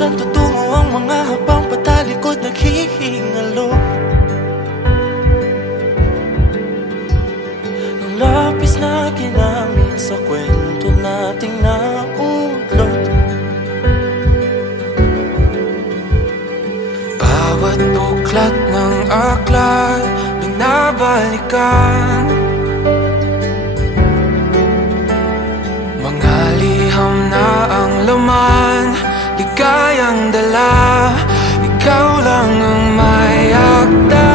Saan tutungo ang mga habang patalikod naghihingalo? Ang lapis na ginamit sa kwento nating naulot. Bawat buklat ng aklat binabalikan, mga liham na ang laman, ligayang dala, ikaw lang ang may akda.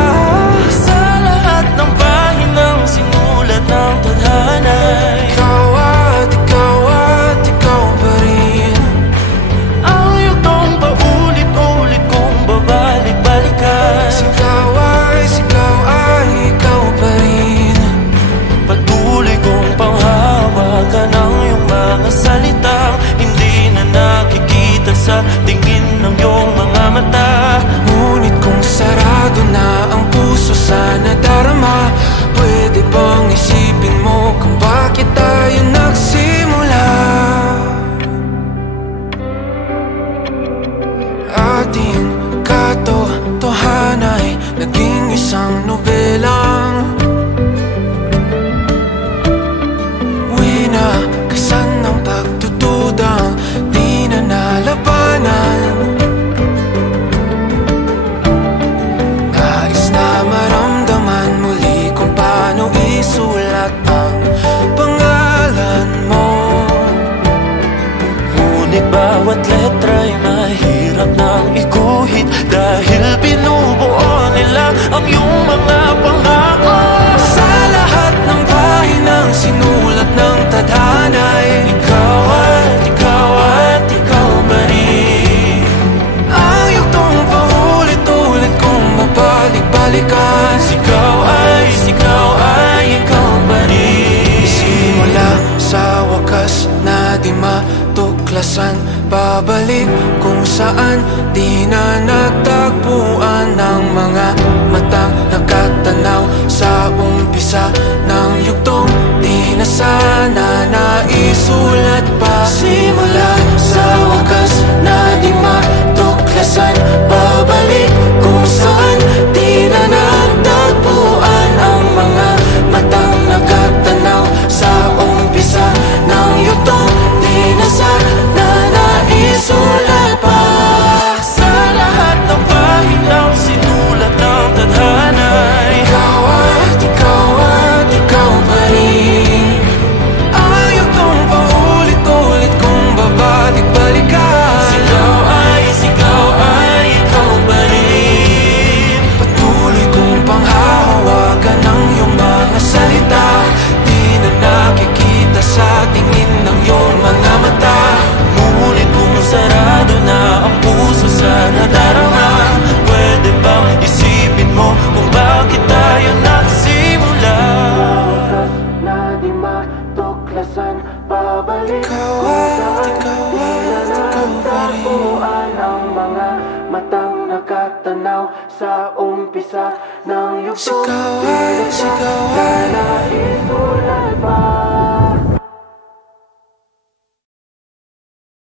Sa lahat ng pahinang sinulat ng tadhana, ikaw at ikaw at ikaw pa rin. Ang yugtong paulit-ulit kong babalik-balikan, sigaw ay ikaw pa rin. Patuloy kong panghawakan ang iyong mga salitang hindi na nakikita sa tingin ng iyong mga mata. Ngunit kung sarado na ang puso sa nadarama, pwede bang isipin mo kung bakit tayo nagsimula? Ating katotohanan ay naging isang nobelang winakasan ng pagtutudang di na nalabanan. Nais na maramdaman muli kung paano isulat ang pangalan mo. Ngunit bawat letra'y mahirap nang iguhit, dahil binubuo nila ang iyong mga pangako. Sa lahat ng pahinang sinulat ng tadhana, ikaw at ikaw at ikaw pa rin. Ang yugtong paulit-ulit kong mabalik-balikan, sigaw ay ikaw pa rin. Simula sa wakas na di matuklasan, babalik kung saan di na natagpuan ng mga matang nakatanaw. Sa umpisa ng yugtong di na sana naisulat pa. Simula sa wakas na di matuklasan, babalik kung saan di na natagpuan ang mga matang nakatanaw. Sa umpisa ng yugtong di na sana naisulat pa. Sa lahat ng pahinang sinulat ng tadhana, ikaw at ikaw pa rin. Ang yugtong paulit-ulit kong babalik-balikan, sigaw ay ikaw pa rin. Patuloy kong panghahawakan ang iyong mga salita, di na nakikita sa tingin ng iyong mga mata. Ngunit kung sarado na ang puso sa nadarama, pwede bang isipin mo kung bakit tayo nagsimula? Na di matuklasan, babalik ikaw at ikaw pa rin. Ang mga matang nakatanaw sa umpisa ng yugtong. Sigaw